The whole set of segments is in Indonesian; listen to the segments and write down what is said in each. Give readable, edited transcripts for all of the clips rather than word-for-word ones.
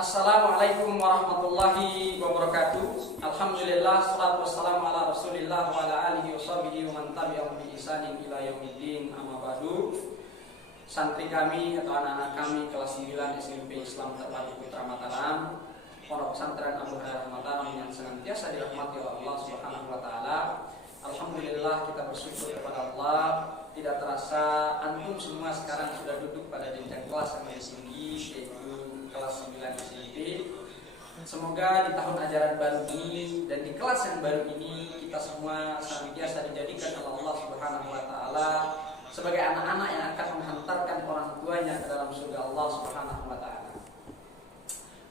Assalamualaikum warahmatullahi wabarakatuh. Alhamdulillah, salatu wassalamu ala Rasulillah wa ala alihi washabihi wa man tabi'ahum bi ihsanin ila yaumiddin. Amma ba'du. Santri kami atau anak-anak kami kelas 9 SMP Islam Terpadu Putra Mataram, Pondok Pesantren Abu Hurairah Mataram yang senantiasa dirahmati oleh Allah Subhanahu wa taala. Alhamdulillah, kita bersyukur kepada Allah. Tidak terasa antum semua sekarang sudah duduk pada jenjang kelas yang lebih tinggi, yaitu kelas 9 SMP. Semoga di tahun ajaran baru ini dan di kelas yang baru ini kita semua senantiasa dijadikan oleh Allah Subhanahu wa taala sebagai anak-anak yang akan menghantarkan orang tuanya ke dalam surga Allah Subhanahu wa taala.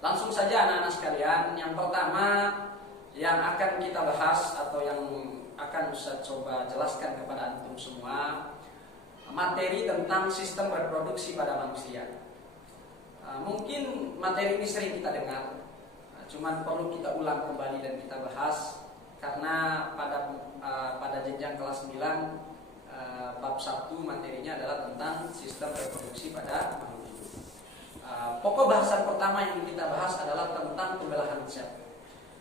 Langsung saja anak-anak sekalian, yang pertama yang akan kita bahas atau yang akan Ustaz coba jelaskan kepada antum semua, materi tentang sistem reproduksi pada manusia. Mungkin materi ini sering kita dengar, cuman perlu kita ulang kembali dan kita bahas karena pada jenjang kelas 9 bab 1 materinya adalah tentang sistem reproduksi pada makhluk hidup. Pokok bahasan pertama yang kita bahas adalah tentang pembelahan sel.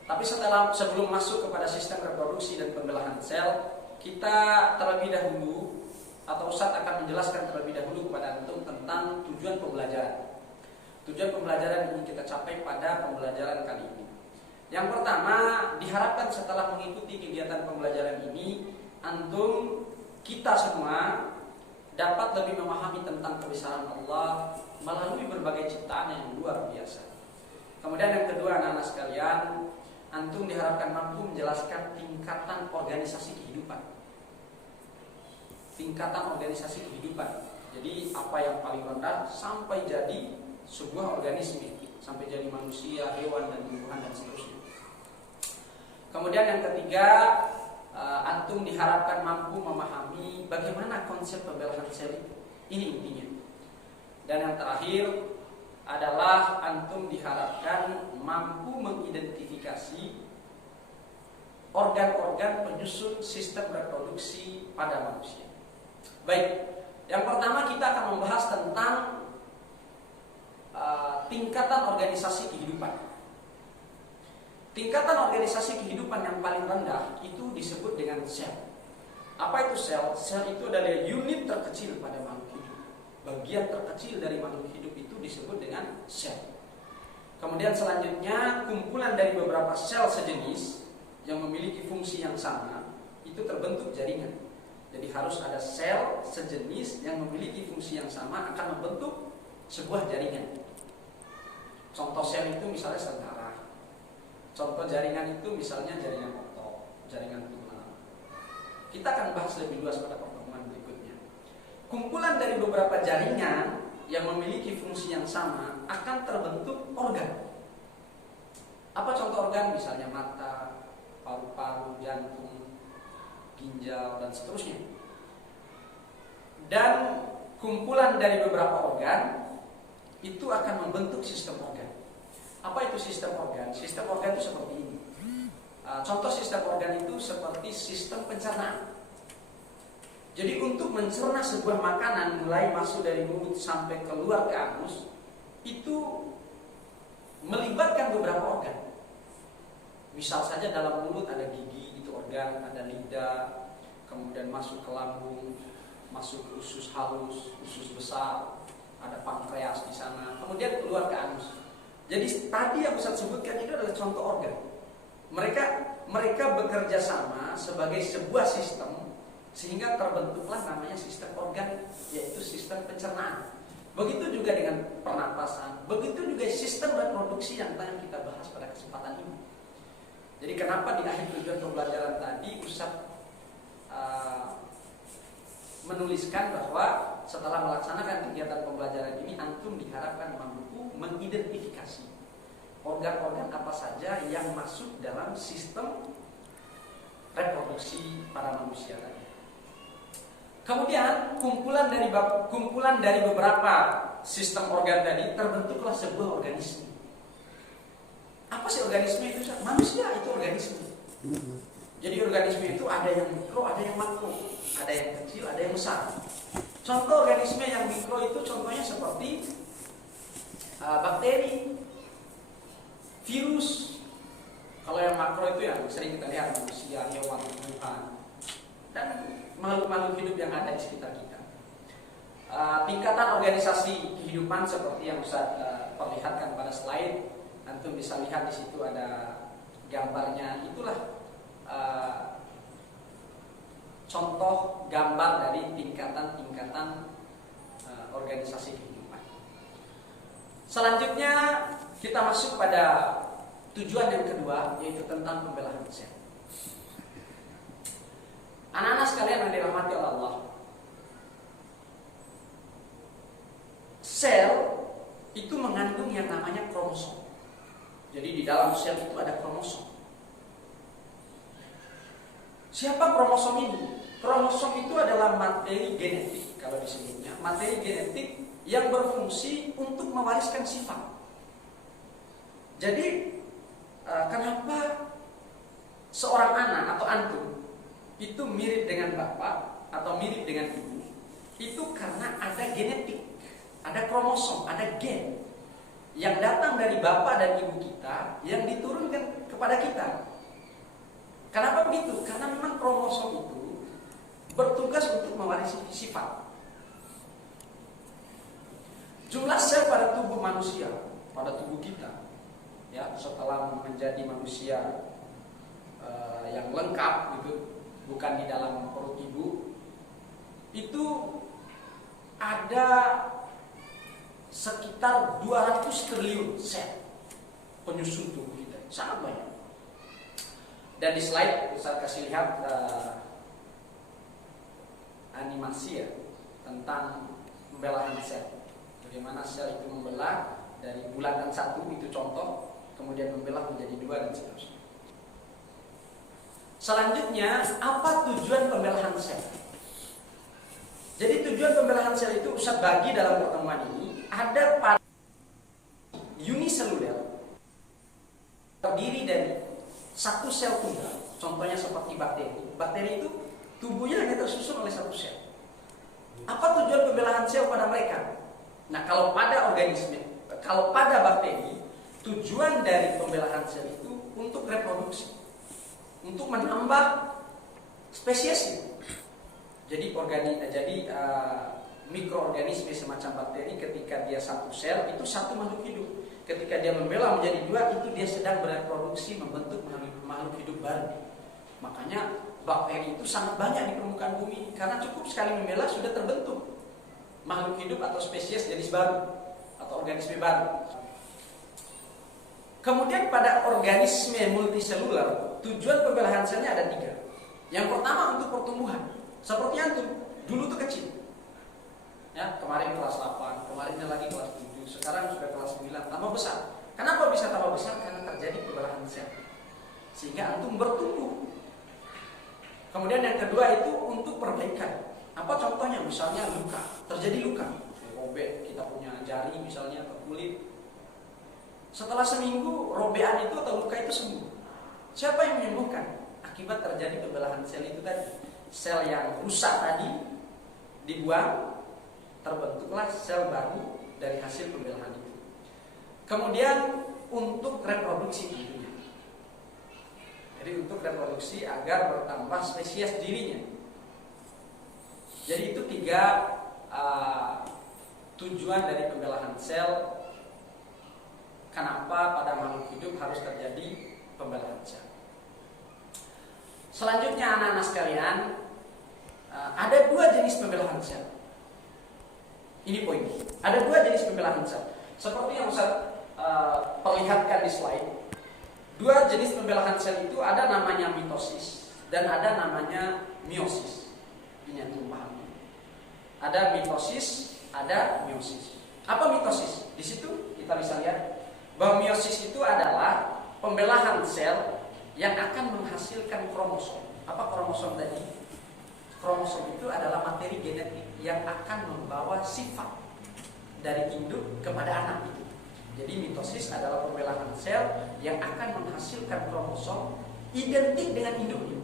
Tapi sebelum masuk kepada sistem reproduksi dan pembelahan sel, kita terlebih dahulu atau Ustaz akan menjelaskan terlebih dahulu kepada antum tentang tujuan pembelajaran. Tujuan pembelajaran yang kita capai pada pembelajaran kali ini. Yang pertama, diharapkan setelah mengikuti kegiatan pembelajaran ini, antum, kita semua dapat lebih memahami tentang kebesaran Allah melalui berbagai ciptaan yang luar biasa. Kemudian yang kedua, anak-anak sekalian, antum diharapkan mampu menjelaskan tingkatan organisasi kehidupan. Tingkatan organisasi kehidupan. Jadi apa yang paling rendah sampai jadi sebuah organisme, sampai jadi manusia, hewan, dan tumbuhan, dan seterusnya. Kemudian yang ketiga, antum diharapkan mampu memahami bagaimana konsep pembelahan sel itu. Ini intinya. Dan yang terakhir adalah antum diharapkan mampu mengidentifikasi organ-organ penyusun sistem reproduksi pada manusia. Baik, yang pertama kita akan membahas tentang tingkatan organisasi kehidupan. Tingkatan organisasi kehidupan yang paling rendah itu disebut dengan sel. Apa itu sel? Sel itu adalah unit terkecil pada makhluk hidup. Bagian terkecil dari makhluk hidup itu disebut dengan sel. Kemudian selanjutnya, kumpulan dari beberapa sel sejenis yang memiliki fungsi yang sama itu terbentuk jaringan. Jadi harus ada sel sejenis yang memiliki fungsi yang sama akan membentuk sebuah jaringan. Contoh sel itu misalnya sel darah. Contoh jaringan itu misalnya jaringan otot, jaringan tulang. Kita akan bahas lebih luas pada pertemuan berikutnya. Kumpulan dari beberapa jaringan yang memiliki fungsi yang sama akan terbentuk organ. Apa contoh organ? Misalnya mata, paru-paru, jantung, ginjal, dan seterusnya. Dan kumpulan dari beberapa organ itu akan membentuk sistem organ. Apa itu sistem organ? Sistem organ itu seperti ini. Contoh sistem organ itu seperti sistem pencernaan. Jadi untuk mencerna sebuah makanan mulai masuk dari mulut sampai keluar ke anus itu melibatkan beberapa organ. Misal saja dalam mulut ada gigi, itu organ, ada lidah, kemudian masuk ke lambung, masuk ke usus halus, usus besar, ada pankreas di sana, kemudian keluar ke anus. Jadi tadi yang Ustaz sebutkan itu adalah contoh organ. Mereka bekerja sama sebagai sebuah sistem sehingga terbentuklah namanya sistem organ, yaitu sistem pencernaan. Begitu juga dengan pernapasan, begitu juga sistem reproduksi yang akan kita bahas pada kesempatan ini. Jadi kenapa di akhir tujuan pembelajaran tadi Ustaz menuliskan bahwa setelah melaksanakan kegiatan pembelajaran ini antum diharapkan mampu mengidentifikasi organ-organ apa saja yang masuk dalam sistem reproduksi pada manusia tadi. Kemudian kumpulan dari beberapa sistem organ tadi terbentuklah sebuah organisme. Apa sih organisme itu? Manusia itu organisme. Jadi organisme itu ada yang mikro, ada yang makro, ada yang kecil, ada yang besar. Contoh organisme yang mikro itu contohnya seperti bakteri, virus. Kalau yang makro itu yang sering kita lihat manusia, hewan, tumbuhan, dan makhluk-makhluk hidup yang ada di sekitar kita. Tingkatan organisasi kehidupan seperti yang Ustaz perlihatkan pada slide, antum bisa lihat di situ ada gambarnya. Itulah contoh gambar dari tingkatan-tingkatan organisasi kehidupan. Selanjutnya kita masuk pada tujuan yang kedua, yaitu tentang pembelahan sel. Anak-anak sekalian yang dirahmati oleh Allah, sel itu mengandung yang namanya kromosom. Jadi di dalam sel itu ada kromosom. Siapa kromosom ini? Kromosom itu adalah materi genetik, kalau disebutnya materi genetik yang berfungsi untuk mewariskan sifat. Jadi kenapa seorang anak atau antum itu mirip dengan bapak atau mirip dengan ibu? Itu karena ada genetik, ada kromosom, ada gen yang datang dari bapak dan ibu kita yang diturunkan kepada kita. Kenapa begitu? Karena memang kromosom itu bertugas untuk mewarisi sifat. Jumlah sel pada tubuh manusia, pada tubuh kita, ya, setelah menjadi manusia yang lengkap gitu, bukan di dalam perut ibu, itu ada sekitar 200 triliun sel penyusun tubuh kita, sangat banyak. Dan di slide saya kasih lihat animasi ya tentang pembelahan sel. Bagaimana sel itu membelah dari bulatan satu, itu contoh, kemudian membelah menjadi 2 dan seterusnya. Selanjutnya, apa tujuan pembelahan sel? Jadi tujuan pembelahan sel itu Ustaz bagi dalam pertemuan ini ada pada uniseluler, terdiri dari satu sel tunggal. Contohnya seperti bakteri. Bakteri itu tubuhnya hanya tersusun oleh satu sel. Apa tujuan pembelahan sel pada mereka? Nah, kalau pada organisme, kalau pada bakteri, tujuan dari pembelahan sel itu untuk reproduksi, untuk menambah spesies. Jadi mikroorganisme semacam bakteri ketika dia satu sel itu satu makhluk hidup. Ketika dia membelah menjadi 2, itu dia sedang bereproduksi membentuk makhluk hidup baru. Makanya bakteri itu sangat banyak di permukaan bumi karena cukup sekali membelah sudah terbentuk makhluk hidup atau spesies jenis baru atau organisme baru. Kemudian pada organisme multiseluler, tujuan pembelahan selnya ada 3. Yang pertama untuk pertumbuhan. Seperti antum, dulu tuh kecil. Ya, kemarin kelas 8, kemarinnya lagi kelas 7, sekarang sudah kelas 9, tambah besar. Kenapa bisa tambah besar? Karena terjadi pembelahan sel. Sehingga antum bertumbuh. Kemudian yang kedua itu untuk perbaikan. Apa contohnya? Misalnya luka, terjadi luka, robek, kita punya jari misalnya atau kulit. Setelah seminggu robekan itu atau luka itu sembuh. Siapa yang menyembuhkan? Akibat terjadi pembelahan sel itu tadi. Sel yang rusak tadi dibuang, terbentuklah sel baru dari hasil pembelahan itu. Kemudian untuk reproduksi tentunya. Jadi untuk reproduksi agar bertambah spesies dirinya. Jadi itu 3 tujuan dari pembelahan sel. Kenapa pada makhluk hidup harus terjadi pembelahan sel? Selanjutnya anak-anak sekalian, ada 2 jenis pembelahan sel. Ini poinnya. Ada 2 jenis pembelahan sel. Seperti yang saya perlihatkan di slide. 2 jenis pembelahan sel itu ada namanya mitosis dan ada namanya meiosis. Ini yang paham. Ada mitosis, ada meiosis. Apa mitosis? Di situ kita bisa lihat bahwa meiosis itu adalah pembelahan sel yang akan menghasilkan kromosom. Apa kromosom tadi? Kromosom itu adalah materi genetik yang akan membawa sifat dari induk kepada anak itu. Jadi mitosis adalah pembelahan sel yang akan menghasilkan kromosom identik dengan induknya.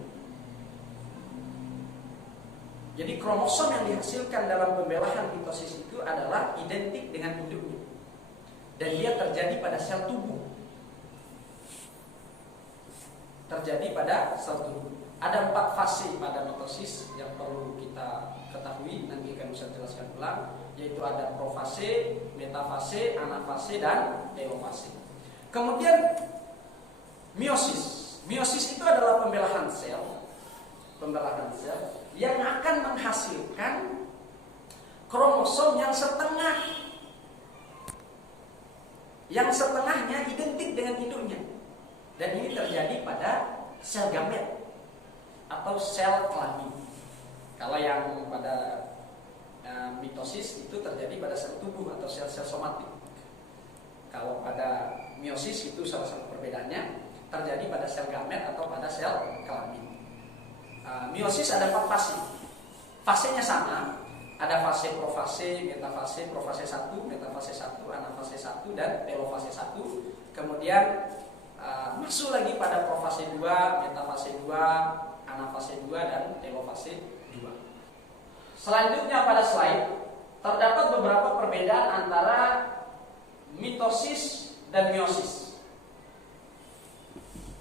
Jadi kromosom yang dihasilkan dalam pembelahan mitosis itu adalah identik dengan induknya. Dan dia terjadi pada sel tubuh. terjadi pada sel tubuh. Ada 4 fase pada mitosis yang perlu kita ketahui, nanti akan bisa jelaskan ulang, yaitu ada profase, metafase, anafase, dan telofase. Kemudian meiosis. Meiosis itu adalah pembelahan sel yang akan menghasilkan kromosom yang setengahnya identik dengan induknya. Dan ini terjadi pada sel gamet atau sel kelamin. Kalau yang pada mitosis itu terjadi pada sel tubuh atau sel-sel somatik. Kalau pada meiosis itu salah satu perbedaannya terjadi pada sel gamet atau pada sel kelamin. Meiosis ada 4 fase. Fasenya sama, ada fase profase, metafase, profase 1, metafase 1, anafase 1, dan telofase 1. Kemudian masuk lagi pada profase 2, metafase 2, anafase 2, dan telofase 2. Selanjutnya pada slide terdapat beberapa perbedaan antara mitosis dan meiosis.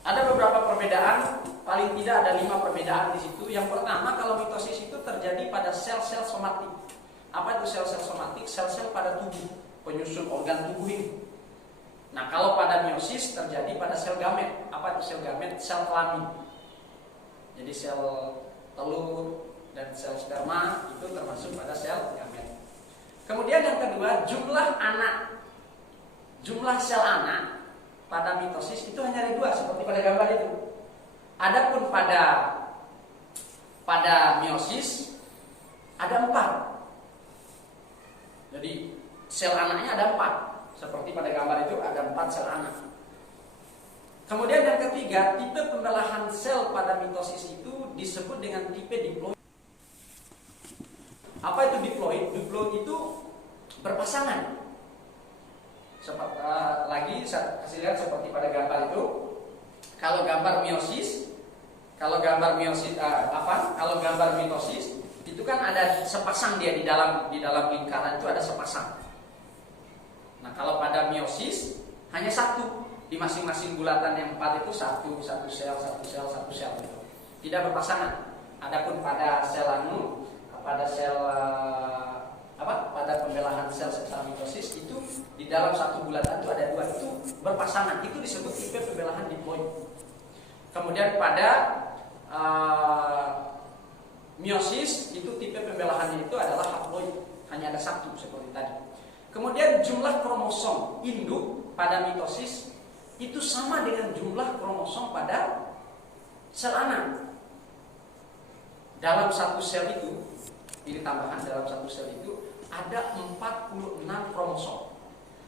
Ada beberapa perbedaan, paling tidak ada 5 perbedaan di situ. Yang pertama, kalau mitosis itu terjadi pada sel-sel somatik. Apa itu sel-sel somatik? Sel-sel pada tubuh, penyusun organ tubuh ini. Nah, kalau pada meiosis terjadi pada sel gamet. Apa itu sel gamet? Sel kelamin. Jadi sel telur dan sel sperma itu termasuk pada sel gamet. Kemudian yang kedua, jumlah sel anak pada mitosis itu hanya ada 2 seperti pada gambar itu. Adapun pada meiosis ada 4. Jadi sel anaknya ada 4 seperti pada gambar itu ada 4 sel anak. Kemudian yang ketiga, tipe pembelahan sel pada mitosis itu disebut dengan tipe diploid. Apa itu diploid? Diploid itu berpasangan. Lagi saya kasih lihat seperti pada gambar itu. Kalau gambar mitosis itu kan ada sepasang dia di dalam lingkaran itu ada sepasang. Nah, kalau pada meiosis hanya 1 di masing-masing bulatan yang 4 itu satu sel gitu. Tidak berpasangan. Adapun pada pada pembelahan sel mitosis itu di dalam satu bulatan itu ada 2, itu berpasangan. Itu disebut tipe pembelahan diploid. Kemudian pada meiosis itu tipe pembelahannya itu adalah haploid, hanya ada 1 seperti tadi. Kemudian jumlah kromosom induk pada mitosis itu sama dengan jumlah kromosom pada sel anak. Dalam satu sel itu, ini tambahan, dalam satu sel itu ada 46 kromosom.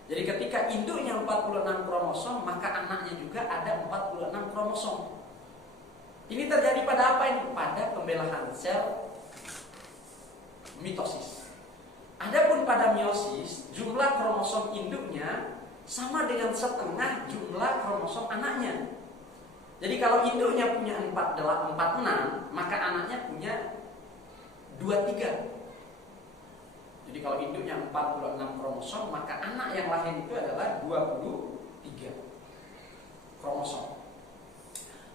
Jadi ketika induknya 46 kromosom, maka anaknya juga ada 46 kromosom. Ini terjadi pada apa ini? Pada pembelahan sel mitosis. Adapun pada meiosis, jumlah kromosom induknya sama dengan setengah jumlah kromosom anaknya. Jadi kalau induknya punya 46, maka anaknya punya 23. Jadi kalau induknya 46 kromosom, maka anak yang lahir itu adalah 23 kromosom.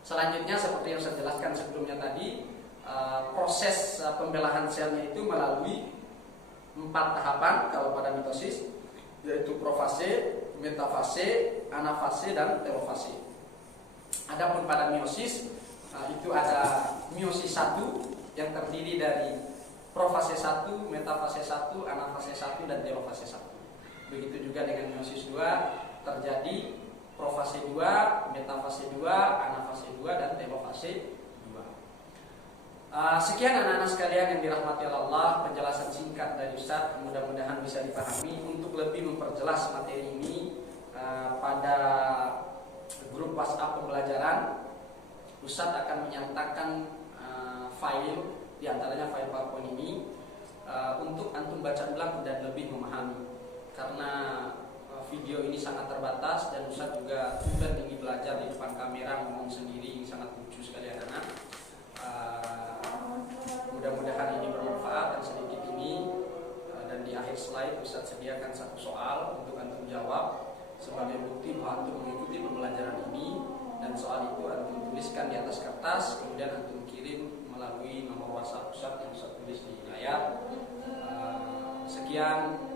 Selanjutnya seperti yang saya jelaskan sebelumnya tadi, proses pembelahan selnya itu melalui 4 tahapan kalau pada mitosis, yaitu profase, metafase, anafase, dan telofase. Adapun pada meiosis itu ada meiosis 1 yang terdiri dari profase 1, metafase 1, anafase 1, dan telofase 1. Begitu juga dengan meiosis 2 terjadi profase 2, metafase 2, anafase 2, dan telofase 2. Sekian anak-anak sekalian yang dirahmati Allah, penjelasan singkat dari Ustaz, mudah-mudahan bisa dipahami. Untuk lebih memperjelas materi ini pada grup WhatsApp pembelajaran, Ustaz akan menyatakan file, diantaranya file PowerPoint ini, untuk antum baca ulang dan lebih memahami. Karena video ini sangat terbatas dan Ustaz juga ingin belajar di depan kamera ngomong sendiri, sangat lucu sekali anak-anak. Mudah-mudahan ini bermanfaat dan sedikit ini, dan di akhir slide Ustaz sediakan 1 soal untuk antum jawab sebagai bukti bahwa antum mengikuti pembelajaran ini. dan soal itu antum tuliskan di atas kertas, kemudian antum kirim melalui nomor WhatsApp Ustaz yang saya tulis di layar. Sekian.